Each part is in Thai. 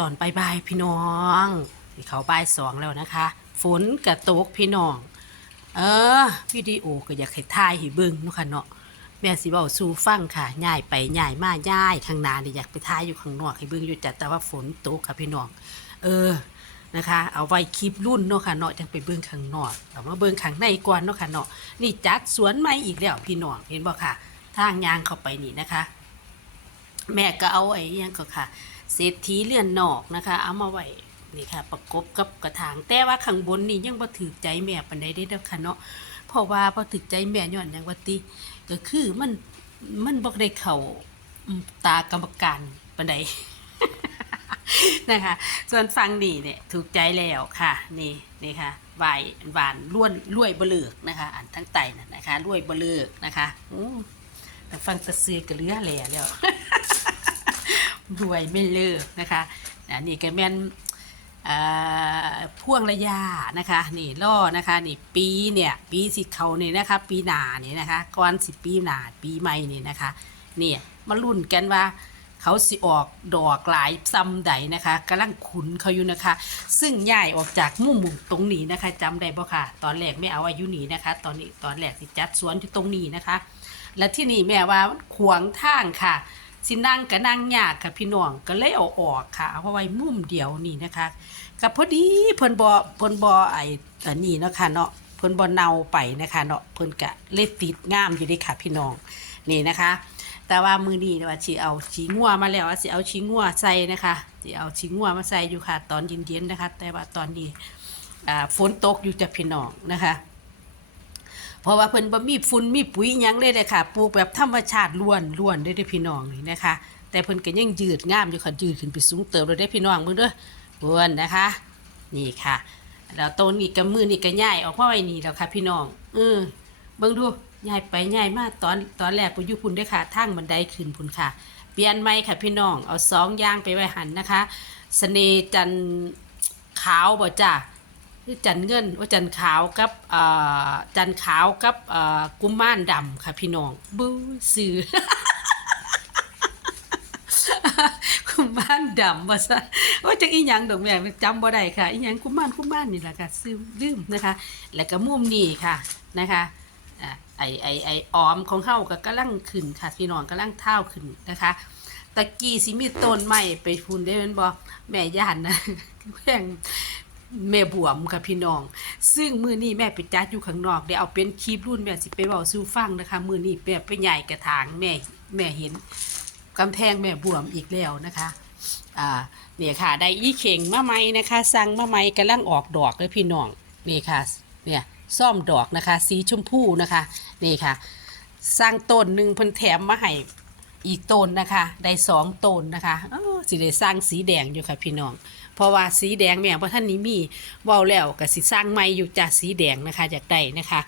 ตอนบ่ายๆพี่น้องที่เขาบ่ายสองแล้วนะคะ ฝนกระตกพี่น้อง เออวิดีโอก็อยากให้ถ่ายให้เบิ่งเนาะค่ะเนาะแม่สิเว้าสู่ฟังค่ะย้ายไปย้ายมาย้ายข้างหน้านี่อยากไปถ่ายอยู่ข้างนอกให้เบิ่งอยู่จ้ะแต่ว่าฝนตกค่ะพี่น้อง เออนะคะ เอาไว้คลิปรุ่นเนาะค่ะเนาะจังไปเบิ่งข้างนอกเอามาเบิ่งข้างในก่อนเนาะค่ะเนาะนี่จัดสวนใหม่อีกแล้วพี่น้องเห็นบ่ค่ะ ทางยางเข้าไปนี่นะคะ แม่ก็เอาไอ้ยังก็ค่ะ เศรษฐีเลื่อนนอกนะคะ เอามาไว้นี่ค่ะ ประกบกับกระถางแต่ว่าข้างบนนี่ยังบ่ถือใจแม่ปานใดเด้ด้อค่ะเนาะเพราะว่าพอถือใจแม่ย้อนยังว่าติก็คือมันมันบ่ได้เข้าตากรรมการปานใดนะคะ ส่วนฟังนี่เนี่ยถูกใจแล้วค่ะ นี่นี่ค่ะวายหวานล้วนรวยบเลือกนะคะอันทั้งไตน่ะนะคะรวยบเลือกนะคะอืมแต่ฟังตะเสือก็เลือแหล่แล้ว รวยไม่เลิกนะคะนนี้ก็แมนพ่วงระยะนะคะนี่ล่อนะคะนี่ปีเนี่ยปีสิเขานี่นะคะ ปีหนาเนี่นะคะก่อนสิปีหนาปีใหม่นี่นะคะเนี่ยมาลุ้นกันว่าเขาสิออกดอกหลายซ้ำใดนะคะกำลังขุนเขาอยู่นะคะ ซึ่งย้ายออกจากมุมมุมตรงนี้นะคะจำได้บ่ค่ะ ตอนแรกไม่เอาอายุนี้นะคะ ตอนนี้ตอนแรกสิจัดสวนที่ตรงนี้นะคะ และที่นี่แม่ว่าขวางทางค่ะ สินั่งก็นั่งยากค่ะพี่น้องก็เลยเอาออกค่ะเอาไว้มุมเดียวนี่นะคะกับพอดีเพิ่นบ่เพิ่นบ่ไอ้อันนี้เนาะค่ะเนาะเพิ่นบ่เนาไปนะคะเนาะเพิ่นก็เลยติดงามอยู่เดีค่ะพี่น้องนี่นะคะ แต่ว่ามือนี้ว่าสิเอาชีงัวมาแล้วว่าสิเอาชีงัวใส่นะคะสิเอาชีงัวมาใส่อยู่ค่ะ ตอนเย็นๆนะคะ แต่ว่าตอนนี้อ่าฝนตกอยู่จะพี่น้องนะคะ เพราะว่าเพิ่นบ่มีฝุ่นมีปุ๋ยหยังเลยเลยค่ะปลูกแบบธรรมชาติล้วนล้วนได้อเด้อพี่น้องนี่นะคะ แต่เพิ่นก็ยังยืดงามอยู่ค่ะยืดขึ้นไปสูงเติบเลยได้อพี่น้องเบิ่งเด้อเบิ่นนะคะ นี่ค่ะแล้วต้นนี้กับมือนี่ก็ย้ายออกมาไว้นี่แล้วค่ะ พี่น้องเออเบิ่งดูย้ายไปย้ายมาตอนตอนแรกก็อยู่พุ่นเด้อค่ะทางบันไดขึ้นพุ่นค่ะ เปลี่ยนใหม่ค่ะพี่น้องเอาสองย่างไปไว้หันนะคะสเสน่ห์จันทร์ขาวบ่จ้า คือจันเงินว่าจันขาวกับจันขาวกับกุมารดำค่ะพี่น้องบู้ซื้อกุมารดำว่าซะว่าจังอีหยังดอกแม่จำบ่ได้ค่ะอีหยังกุมารกุมารนี่แหละค่ะซื้อลืมนะคะ แล้วก็มุมนี้ค่ะนะคะไอไอไอออมของเฮาก็กำลังขึ้นค่ะพี่น้องกำลังเท้าขึ้นนะคะตะกี้สิมีต้นไม้ไปพุ่นได้แม่นบ่แม่ย่านนะแพง แม่บวมค่ะพี่น้อง ซึ่งมือนี้แม่ไปจัดอยู่ข้างนอกเดี๋ยวเอาเป็นคลิปรุ่นแม่สิไปเว้าสู่ฟังนะคะ มือนี้แม่ไปใหญ่กระถางแม่แม่เห็นกำแพงแม่บวมอีกแล้วนะคะอ่าเนี่ยค่ะ ได้อีเข่งมาไหมนะคะสั่งมาไหมกำลังออกดอกเลยพี่น้องนี่ค่ะเนี่ยซ่อมดอกนะคะ สีชมพูนะคะนี่ค่ะสร้างต้นหนึ่งพิ่นแถมมาให้อีกต้นนะคะ ได้สองต้นนะคะสิได้สร้างสีแดงอยู่ค่ะพี่น้อง เพราะว่าสีแดงแม่เพราะท่านนี้มีเว้าแล้วก็สิสร้างใหม่อยู่จากสีแดงนะคะอยากได้นะคะ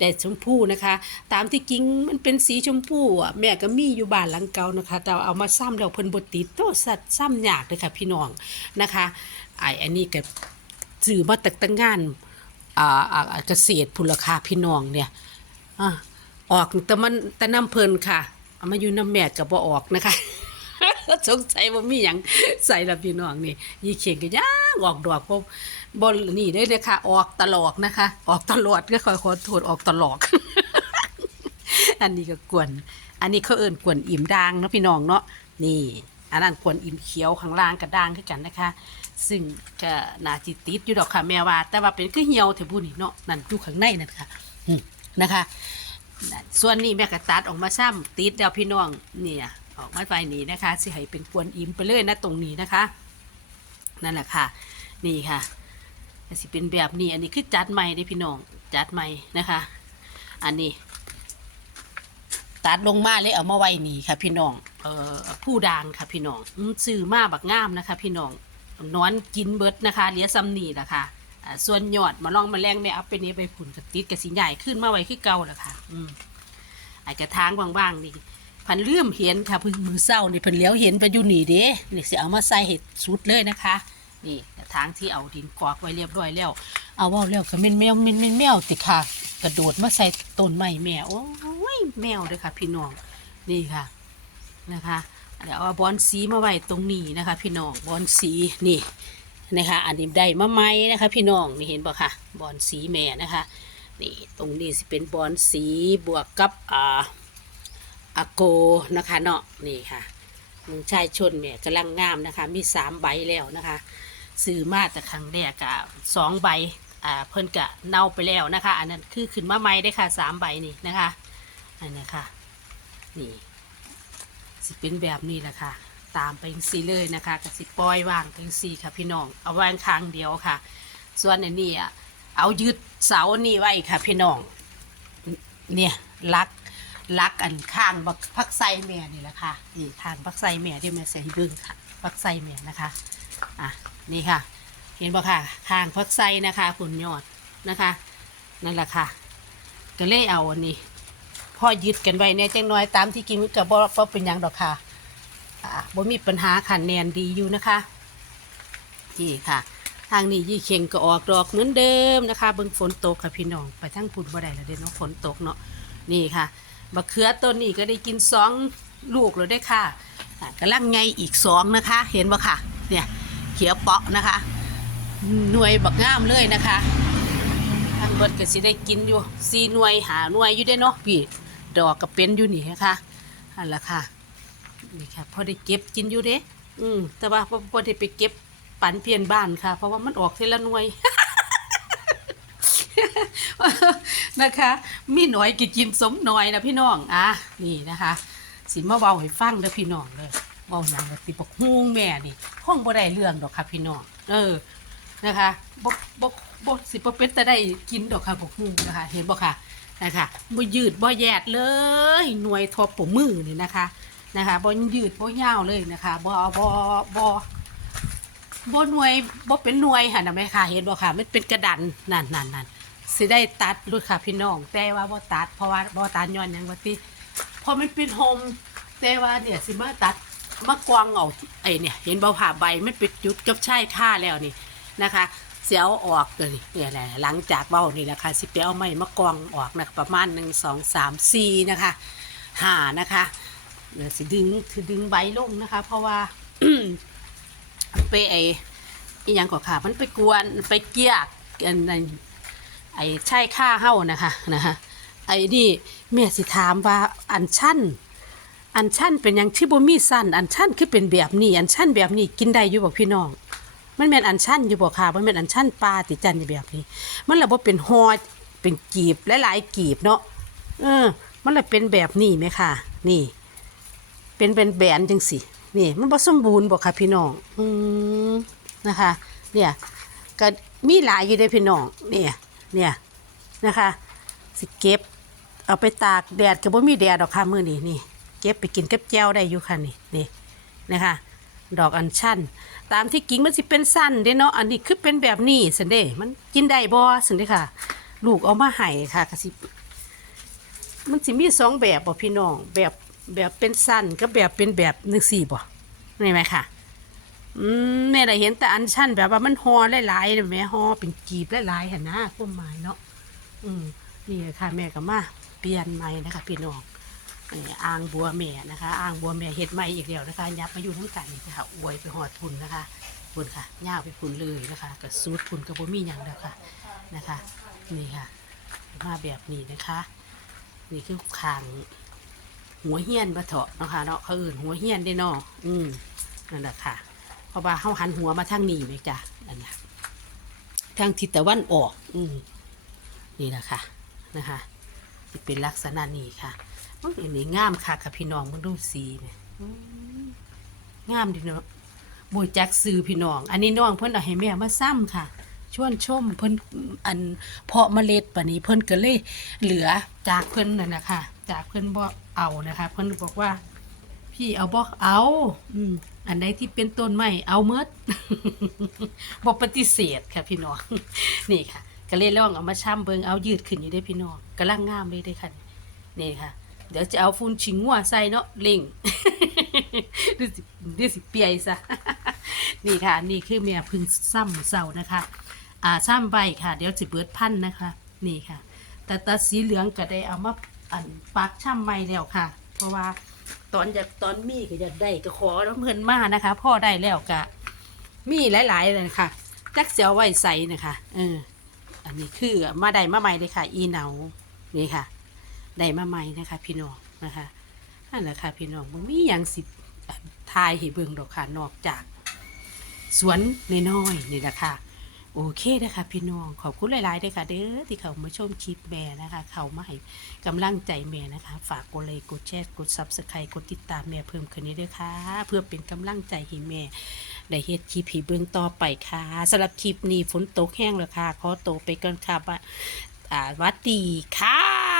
ได้ชมพูนะคะ ตามที่จริงมันเป็นสีชมพูอะแม่ก็มีอยู่บ้านหลังเก่านะคะ แต่เอามาซ้ำแล้วเพิ่นบติดโตสัตว์ซ้ำยากเลยค่ะพี่น้องนะคะไออันนี้ก็ซื้อมาตั้งแต่งานอ่าอ่าเกษตรพุนราคาพี่น้องเนี่ยอ่ออกแต่มันแต่น้ำเพลินค่ะเอามาอยู่น้ำแม่ก็บ่ออกนะคะ สงสัยว่ามีหยังใส่ละพี่น้องนี่ยีเข่งก็ย่างออกดอกบ่บ่นี่เด้เด้อค่ะ ออกตลอดนะคะ ออกตลอดก็ขอขอโทษออกตลอดอันนี้ก็กวน อันนี้เขาเอิ้นกวนอิ่มด่างเนาะพี่น้องเนาะนี่ อันนั้นกวนอิ่มเขียวข้างล่างก็ด่างคือกันนะคะ ซึ่งก็นาจิติดอยู่ดอกค่ะแม่ว่า แต่ว่าเป็นคือเหี่ยวเถอะผู้นี่เนาะนั่นอยู่ข้างในนั่นค่ะนะคะ ส่วนนี้แม่ก็ตัดออกมาซ้ำติดแล้วพี่น้องเนี่ย ออกมาไฟนี้นะคะสิให้เป็นกวนอิ่มไปเลยนะตรงนี้นะคะ นั่นแหละค่ะ นี่ค่ะสิเป็นแบบนี้อันนี้คือจัดใหม่เด้พี่น้องจัดใหม่นะคะ อันนี้ ตัดลงมาเลยเอามาไว้นี่ค่ะ พี่น้องเอ่อผู้ดางค่ะพี่น้องซื้อมาบักงามนะคะ พี่น้องนอนกินเบิดนะคะเลี้ยซ้ำนี่แหละค่ะส่วนยอดมาลองมาแรงไม่เอาไปนี้ไปผุนกระติดกระสีใหญ่ขึ้นมาไว้คือเก่าแหละค่ะ อืมไอกระทางว่างๆนี่ พันเลื่อมเห็นค่ะเพิ่งมือเศร้านี่เพิ่นเหลียวเห็นไปอยู่นี่เด้นี่สิเอามาใส่เห็ดสุดเลยนะคะ นี่กระทางที่เอาดินกอกไว้เรียบร้อยแล้ว เอาว่าแล้วก็เม่นแมวเม่นแมนแมวติค่ะ กระโดดมาใส่ต้นไม้แม่โอ้ยแมวเลยค่ะ พี่น้องนี่ค่ะนะคะเดี๋ยวเอาบอนสีมาไว้ตรงนี้นะคะ พี่น้องบอนสีนี่นะคะ อันนี้ได้มาไหมนะคะ พี่น้องนี่เห็นบ่ค่ะบอนสีแม่นะคะนี่ตรงนี้สิเป็นบอนสีบวกกับอ่า อาโกนะคะเนาะนี่ค่ะมึงชายชนแม่ยกำลังงามนะคะ มีสามใบแล้วนะคะซื้อมาแต่ครั้งแรกกะสองใบอ่าเพิ่นกะเน่าไปแล้วนะคะ อันนั้นคือขึ้นมาใหม่ได้ค่ะสามใบนี่นะคะอันนี้ค่ะนี่สิเป็นแบบนี้แหละค่ะ ตามไปซีเลยนะคะกับสิปล่อยวางจังซีค่ะพี่น้องเอาวางคางเดียวค่ะ ส่วนอันนี้อะเอายึดเสานี่ไว้ค่ะพี่น้องเนี่ยลัก ลักอันข้างบักพักไซแม่นี่แหละค่ะนี่ข้างพักไซแม่ที่แม่ใส่เบิ้งค่ะพักไซแม่นะคะอะนี่ค่ะ เห็นบ่ค่ะข้างพักไซนะคะผลยอดนะคะนั่นแหละค่ะ ก็เลยเอาอันนี้พ่อยึดกันไว้เนี่ยจังน้อยตามที่กินกับบ่บ่เป็นยังดอกค่ะอ่าบ่มีปัญหาขันแนนดีอยู่นะคะนี่ค่ะ ทางนี้ยี่เข่งก็ออกดอกเหมือนเดิมนะคะ เบิ่งฝนตกค่ะพี่น้องไปทั้งพุ่นบ่ได้แล้วเด้เนาะฝนตกเนาะนี่ค่ะ มะเขือต้นนี้ก็ได้กินสองลูกแล้วได้ค่ะอะลังไงอีกสองนะคะ เห็นบ่ค่ะ เนี่ยเขียวเปาะนะคะ หน่วยบักงามเลยนะคะทางเบิดก็สิได้กินอยู่สี่หน่วยหาหน่วยอยู่ได้เนาะพี่ดอกก็เป็นอยู่นี่นะคะอันละค่ะนี่ค่ะพอได้เก็บกินอยู่เด้อืมแต่ว่าพอพอได้ไปเก็บปันเพียนบ้านค่ะ เพราะว่ามันออกทีละหน่วย นะคะ มีหน่อยกินกินสมหน่อยนะพี่น้องอะนี่นะคะ สิมาเว้าให้ฟังเด้อพี่น้องเลยเว้าหยังแบบติบอกฮูงแม่นี่ห้องบ่ได้เรื่องดอกค่ะพี่น้องเออนะคะบกบกบกสิบเป็นแต่ได้กินดอกค่ะบกฮูงนะคะ เห็นบ่ค่ะนะคะบ่ยืดบ่แยดเลย หน่วยทอปมือนี่นะคะนะคะบ่ยืดบ่ยาวเลยนะคะบ่บ่บ่บ่หน่วยบ่เป็นหน่วยค่ะนะแม่ค่ะเห็นบ่ค่ะมันเป็นกระดันนั่นนั่นนั่น สิได้ตัดลูกค่ะพี่น้องแต่ว่าบ่ตัดเพราะว่าบ่ตัดย้อนหยังว่าติพอมันเป็นโฮมแต่ว่าเนี่ยสิมาตัดมากวางเอาไอ้เนี่ยเห็นบ่ผ่าใบมันเป็นจุดกับชายค่าแล้วนี่นะคะ เสียวออกเลยเนี่ยแหละหลังจากเบ้านี่แหละค่ะสิไปเอาไม้มากองออกนะคะประมาณหนึ่งสองสามสี่นะคะหานะคะเดี๋ยวสิดึงสิดึงใบลงนะคะ เพราะว่าไปไออีหยังก่อค่ะ มันไปกวนไปเกี้ยกอันนั้น ไอ้ใช่ค่าเฮ้านะคะนะคะไอ้นี่แม่สิถามว่าอันชั่นอันชั่นเป็นหยังที่บ่มีสั้นอันชั่นคือเป็นแบบนี้ อันชั่นแบบนี้กินได้อยู่บอกพี่น้อง มันเป็นอันชั่นอยู่บ่ค่ะมันเป็นอันชั่นปลาติจันอยู่แบบนี้ มันเลยบ่เป็นหอดเป็นกีบหลายๆกีบเนาะเออ มันเลยเป็นแบบนี้ไหมค่ะ นี่ เป็นเป็นแบนจังสินี่ มันบ่สมบูรณ์บ่ค่ะพี่น้อง อืมนะคะ เนี่ยก็มีหลายอยู่ได้พี่น้องเนี่ย เนี่ยนะคะสิเก็บเอาไปตากแดดก็บ่มีแดดดอกค่ะมือนี้นี่เก็บไปกินกับแจ่วได้อยู่ค่ะนี่นี่นะคะดอกอัญชันตามที่กิ่งมันสิเป็นสั้นเด้เนาะอันนี้คือเป็นแบบนี้สันเด้มันกินได้บ่สันเด้ค่ะ ลูกเอามาให้ค่ะก็สิมันสิมีสองแบบบ่พี่น้องแบบแบบเป็นสั้นกับแบบเป็นแบบนึกสี่บ่นี่ไหมค่ะ อืมแม่ได้เห็นแต่อันชันแบบว่ามันหอหลายๆนะแม่หอเป็นกีบหลายๆหันนะความหมายเนาะอืมนี่ค่ะแม่ก็มาเปลี่ยนใหม่นะคะพี่น้องนี่อ่างบัวแม่นะคะอ่างบัวแม่เห็ดใหม่อีกแล้วนะคะยับมาอยู่ทั้งกันนี่ค่ะอวยไปหอดพุนนะคะพุ่นค่ะย่าวไปพุ่นเลยนะคะกับซูดพุ่นกับบ่มีอย่างเดียวค่ะนะคะนี่ค่ะ มาแบบนี้นะคะ นี่คือคางหัวเฮียนบะเถาะนะคะเนาะเขาอื่นหัวเฮียนได้เนาะอืมนั่นแหละค่ะ เพราะว่าเขาหันหัวมาทางนี้ไหมจ้ะนั่นแหละทางทิศตะวันออก อืนี่แหละค่ะนะคะจะเป็นลักษณะนี้ค่ะมันเป็นนี่งามค่ะค่ะพี่น้องมันดูสีเนี่ยอืมงามดีเนาะบยจักซื้อพี่น้อง อันนี้น้องเพิ่นเอาให้แม่มาซ้ำค่ะ ชวนชมเพิ่นอันเพาะเมล็ดปานนี้เพิ่นก็เลยเหลือจากเพิ่นนั่นนะคะจากเพิ่นบ่เอานะคะ เพิ่นบอกว่า พี่เอาบ่เอา อืม อันใดที่เป็นต้นไม้เอาเมดบ่ปฏิเสธค่ะพี่น้อง นี่ค่ะก็เลยลองเอามาช่ำเบิงเอายืดขึ้นอยู่ได้พี่น้องกำลังงามเลยเด้ค่ะ นี่ค่ะ เดี๋ยวจะเอาฟุ้นชิงงัวใส่เนาะเล่งดูสิดูสิเปียซะ นี่ค่ะ นี่คือเมียพึ่งซ้ำเสานะคะ อ่าซ้ำใบค่ะ เดี๋ยวสิเบิดพันธ์นะคะ นี่ค่ะ แต่ตาสีเหลืองก็ได้เอามาอันปักช่ำใหม่แล้วค่ะ เพราะว่า ตอนอยากตอนมีก็อยากได้ก็ขอน้ำเพิ่นมานะคะ พ่อได้แล้วก็มีหลายๆเลยค่ะจักเสียวไว้ใส่นะคะเอออันนี้คือมาได้มาใหม่เลยค่ะ อีเหนานี่ค่ะได้มาใหม่นะคะ พี่น้องนะคะนั่นแหละค่ะพี่น้องมันมีอย่างสิบทายให้เบิ่งดอกค่ะนอกจาก สวนน้อยๆนี่แหละค่ะ โอเคนะคะพี่น้องขอบคุณหลายๆด้วยค่ะเด้อที่เขามาชมคลิปแม่นะคะ เขามาให้กำลังใจแม่นะคะ ฝากกดไลค์กดแชร์กดซับสไครต์กดติดตามแม่เพิ่มขึ้นนี้ด้วยค่ะ เพื่อเป็นกำลังใจให้แม่ได้เฮ็ดคลิปผีเบืองต่อไปค่ะสำหรับคลิปนี้ฝนตกแห้งแล้วค่ะขอตัวไปก่อนค่ะว่าวัดดีค่ะ